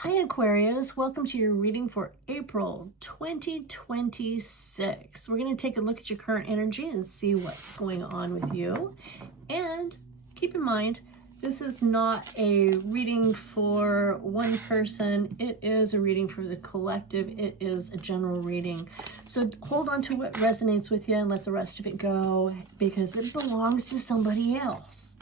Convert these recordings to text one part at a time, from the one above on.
Hi Aquarius, welcome to your reading for April 2026. We're going to take a look at your current energy and see what's going on with you. And keep in mind, this is not a reading for one person. It is a reading for the collective. It is a general reading. So hold on to what resonates with you and let the rest of it go because it belongs to somebody else.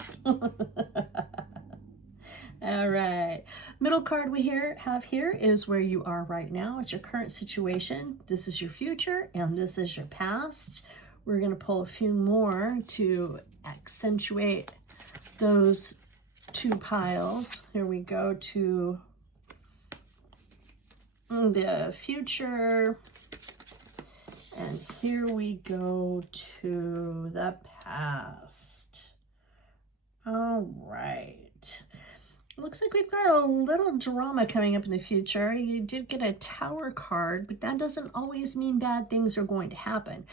All right, middle card we have here is where you are right now. It's your current situation. This is your future and this is your past. We're going to pull a few more to accentuate those two piles. Here we go to the future, and here we go to the past. All right. Looks like we've got a little drama coming up in the future. You did get a Tower card, but that doesn't always mean bad things are going to happen.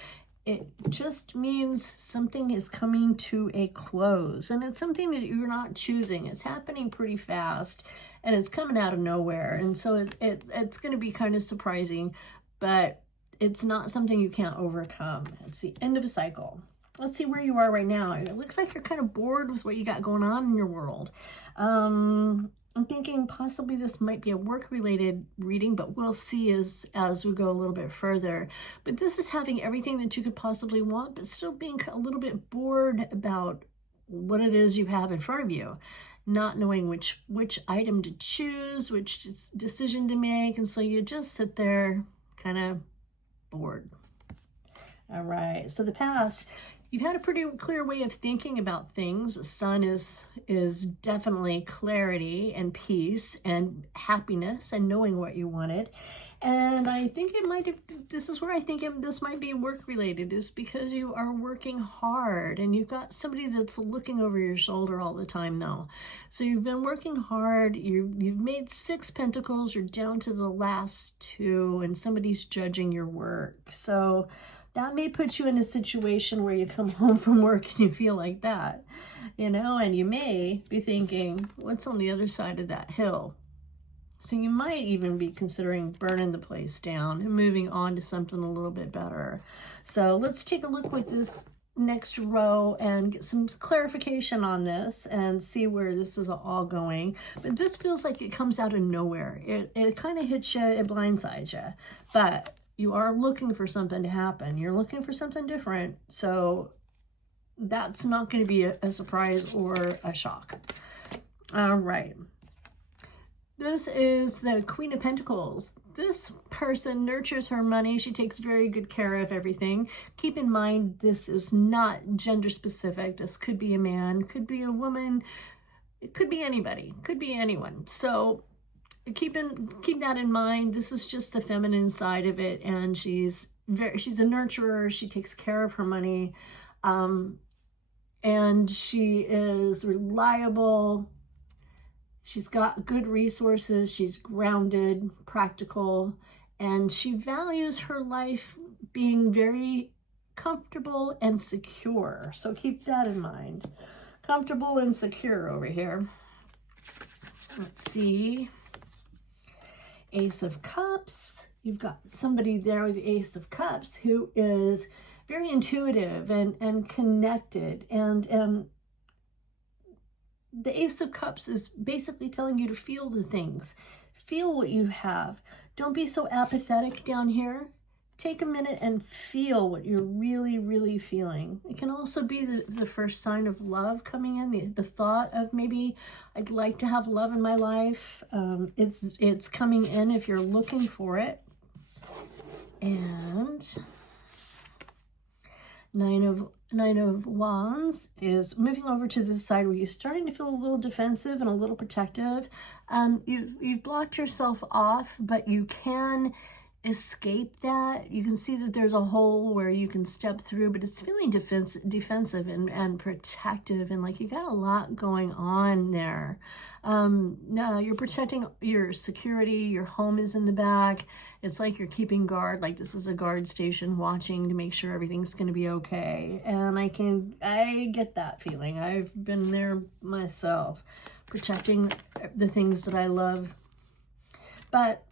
It just means something is coming to a close, and it's something that you're not choosing. It's happening pretty fast, and it's coming out of nowhere, and so it's going to be kind of surprising, but it's not something you can't overcome. It's the end of a cycle. Let's see where you are right now. It looks like you're kind of bored with what you got going on in your world. I'm thinking possibly this might be a work-related reading, but we'll see as we go a little bit further. But this is having everything that you could possibly want, but still being a little bit bored about what it is you have in front of you. Not knowing which item to choose, which decision to make, and so you just sit there kind of bored. All right, so the past, you've had a pretty clear way of thinking about things. The sun is definitely clarity and peace and happiness and knowing what you wanted. And I think it might have, this is where I think this might be work related, is because you are working hard and you've got somebody that's looking over your shoulder all the time though. So you've been working hard, you've made 6 pentacles, you're down to the last 2 and somebody's judging your work. So that may put you in a situation where you come home from work and you feel like that, and you may be thinking, what's on the other side of that hill? So you might even be considering burning the place down and moving on to something a little bit better. So let's take a look with this next row and get some clarification on this and see where this is all going. But this feels like it comes out of nowhere. It kind of hits you, it blindsides you, but you are looking for something to happen. You're looking for something different. So that's not going to be a surprise or a shock. All right. This is the Queen of Pentacles. This person nurtures her money. She takes very good care of everything. Keep in mind, this is not gender specific. This could be a man, could be a woman. It could be anybody, could be anyone. So keep that in mind. This is just the feminine side of it, and she's a nurturer. She takes care of her money, and she is reliable. She's got good resources. She's grounded, practical, and she values her life being very comfortable and secure. So keep that in mind. Comfortable and secure over here. Let's see. Ace of Cups. You've got somebody there with the Ace of Cups who is very intuitive and connected, and the Ace of Cups is basically telling you to feel the things. Feel what you have. Don't be so apathetic down here. Take a minute and feel what you're really, really feeling. It can also be the first sign of love coming in, the thought of maybe I'd like to have love in my life. It's coming in if you're looking for it. And Nine of Wands is moving over to the side where you're starting to feel a little defensive and a little protective. You've blocked yourself off, but you can escape that. You can see that there's a hole where you can step through, but it's feeling defensive and protective, and like you got a lot going on there. No, you're protecting your security. Your home is in the back. It's like you're keeping guard, like this is a guard station watching to make sure everything's going to be okay. And I get that feeling. I've been there myself, protecting the things that I love. But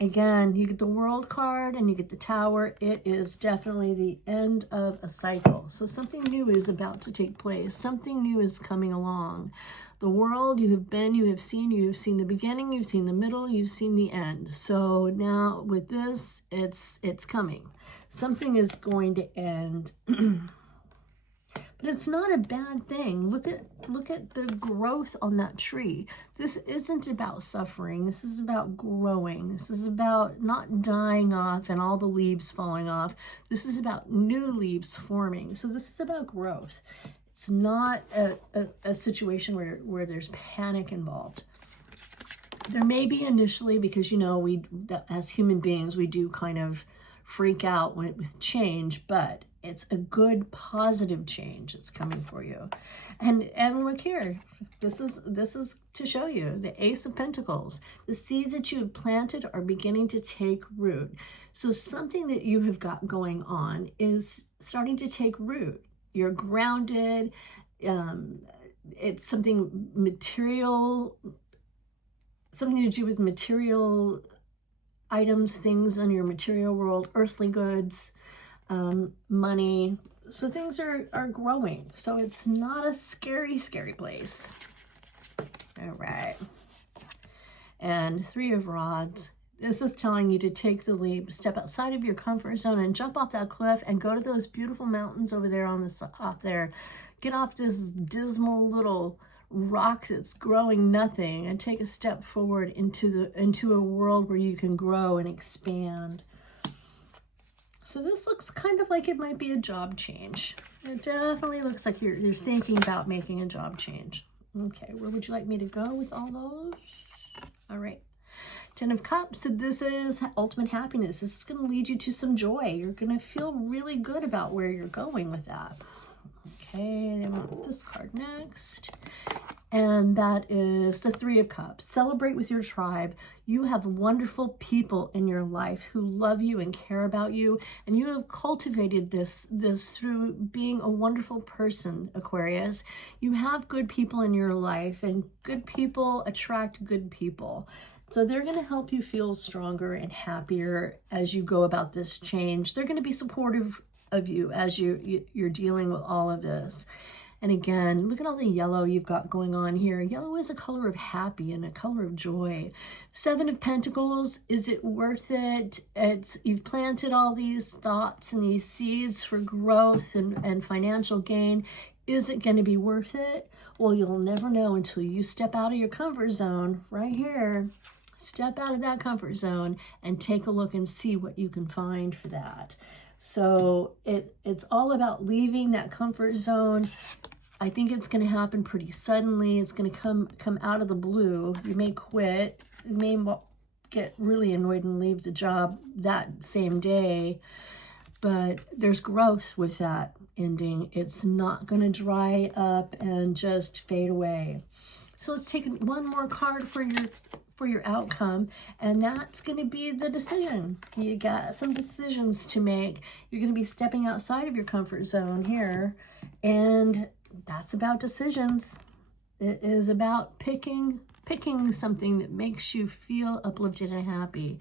again, you get the World card and you get the Tower. It is definitely the end of a cycle. So something new is about to take place. Something new is coming along. The World, you have been, you have seen the beginning, you've seen the middle, you've seen the end. So now with this, it's coming. Something is going to end. But it's not a bad thing. Look at the growth on that tree. This isn't about suffering. This is about growing. This is about not dying off and all the leaves falling off. This is about new leaves forming. So this is about growth. It's not a situation where there's panic involved. There may be initially, because, you know, we as human beings, we do kind of freak out with change, but it's a good, positive change that's coming for you. And look here, this is to show you the Ace of Pentacles. The seeds that you have planted are beginning to take root. So something that you have got going on is starting to take root. You're grounded. It's something material, something to do with material items, things in your material world, earthly goods, money. So things are growing. So it's not a scary place. All right. And Three of Rods. This is telling you to take the leap, step outside of your comfort zone and jump off that cliff and go to those beautiful mountains over there off there. Get off this dismal little rock that's growing nothing and take a step forward into a world where you can grow and expand. So this looks kind of like it might be a job change. It definitely looks like you're thinking about making a job change. Okay, where would you like me to go with all those? All right. Ten of Cups. So this is ultimate happiness. This is going to lead you to some joy. You're going to feel really good about where you're going with that. Okay, then we'll put this card next. And that is the Three of Cups. Celebrate with your tribe. You have wonderful people in your life who love you and care about you. And you have cultivated this through being a wonderful person, Aquarius. You have good people in your life, and good people attract good people. So they're going to help you feel stronger and happier as you go about this change. They're going to be supportive of you as you're dealing with all of this. And again, look at all the yellow you've got going on here. Yellow is a color of happy and a color of joy. Seven of Pentacles, is it worth it? You've planted all these thoughts and these seeds for growth and financial gain. Is it going to be worth it? Well, you'll never know until you step out of your comfort zone right here. Step out of that comfort zone and take a look and see what you can find for that. So it's all about leaving that comfort zone. I think it's going to happen pretty suddenly. It's going to come out of the blue. You may quit. You may get really annoyed and leave the job that same day. But there's growth with that ending. It's not going to dry up and just fade away. So let's take one more card for your outcome, and that's going to be the decision. You got some decisions to make. You're going to be stepping outside of your comfort zone here, and that's about decisions. It is about picking something that makes you feel uplifted and happy.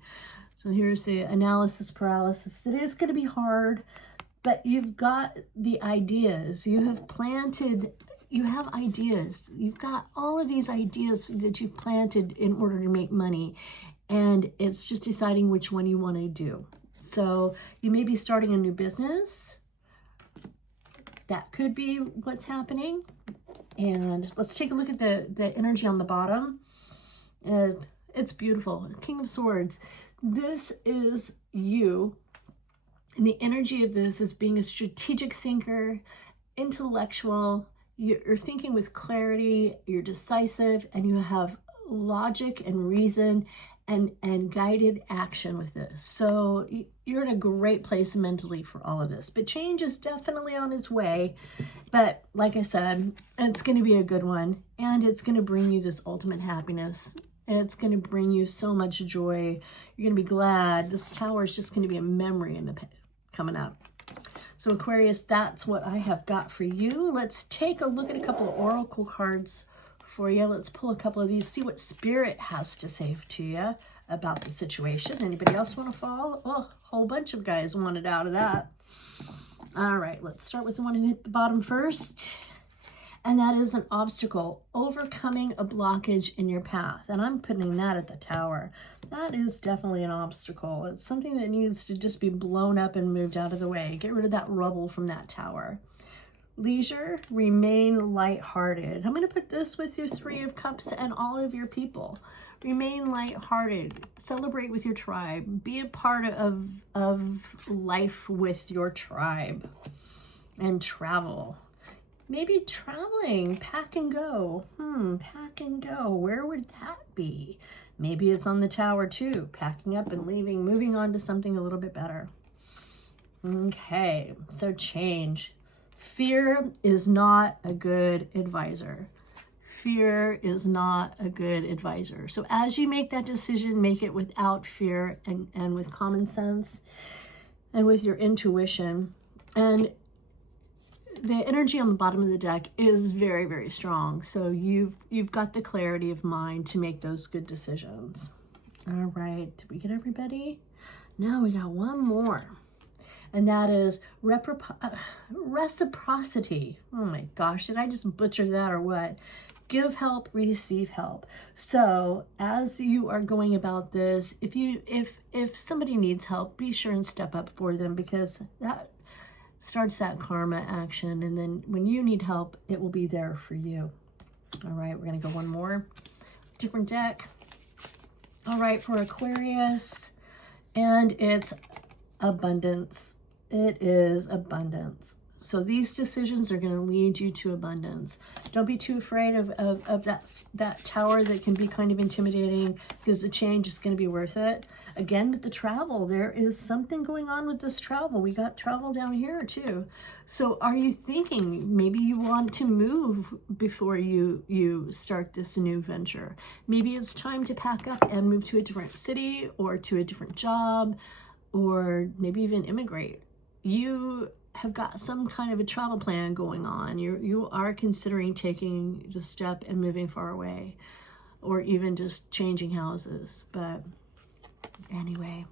So here's the analysis paralysis. It is going to be hard, but you've got the ideas. You have ideas. You've got all of these ideas that you've planted in order to make money. And it's just deciding which one you want to do. So you may be starting a new business. That could be what's happening. And let's take a look at the energy on the bottom. It's beautiful. King of Swords. This is you. And the energy of this is being a strategic thinker, intellectual. You're thinking with clarity, you're decisive, and you have logic and reason and guided action with this. So you're in a great place mentally for all of this. But change is definitely on its way. But like I said, it's going to be a good one. And it's going to bring you this ultimate happiness. And it's going to bring you so much joy. You're going to be glad. This Tower is just going to be a memory coming up. So Aquarius, that's what I have got for you. Let's take a look at a couple of oracle cards for you. Let's pull a couple of these, see what Spirit has to say to you about the situation. Anybody else want to fall? Oh, a whole bunch of guys wanted out of that. All right, let's start with the one who hit the bottom first. And that is an obstacle, overcoming a blockage in your path. And I'm putting that at the Tower. That is definitely an obstacle. It's something that needs to just be blown up and moved out of the way. Get rid of that rubble from that Tower. Leisure, remain lighthearted. I'm going to put this with your Three of Cups and all of your people. Remain lighthearted. Celebrate with your tribe. Be a part of life with your tribe. And travel. Maybe traveling, pack and go. Pack and go. Where would that be? Maybe it's on the Tower too. Packing up and leaving, moving on to something a little bit better. Okay, so change. Fear is not a good advisor. Fear is not a good advisor. So as you make that decision, make it without fear and with common sense and with your intuition. And the energy on the bottom of the deck is very, very strong. So you've got the clarity of mind to make those good decisions. All right, did we get everybody? No, we got one more. And that is reciprocity. Oh my gosh, did I just butcher that or what? Give help, receive help. So as you are going about this, if somebody needs help, be sure and step up for them, because that starts that karma action. And then when you need help, it will be there for you. All right, we're going to go one more. Different deck. All right, for Aquarius. And it's abundance. It is abundance. So these decisions are going to lead you to abundance. Don't be too afraid of that Tower that can be kind of intimidating, because the change is going to be worth it. Again, with the travel, there is something going on with this travel. We got travel down here too. So are you thinking maybe you want to move before you start this new venture? Maybe it's time to pack up and move to a different city or to a different job, or maybe even immigrate. You have got some kind of a travel plan going on. You are considering taking the step and moving far away, or even just changing houses. But anyway,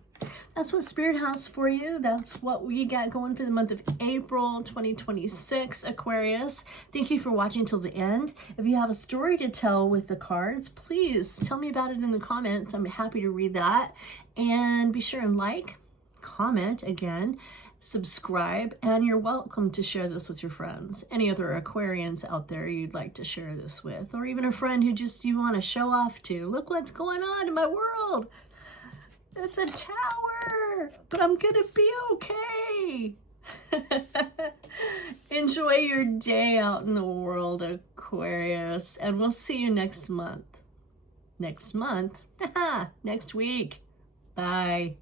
that's what Spirit has for you. That's what we got going for the month of April 2026, Aquarius. Thank you for watching till the end. If you have a story to tell with the cards, please tell me about it in the comments. I'm happy to read that. And be sure and like, comment again, subscribe, and you're welcome to share this with your friends. Any other Aquarians out there you'd like to share this with, or even a friend who just you want to show off to. Look what's going on in my world. It's a tower, but I'm gonna be okay. Enjoy your day out in the world, Aquarius, and we'll see you next month. Next month? Next week. Bye.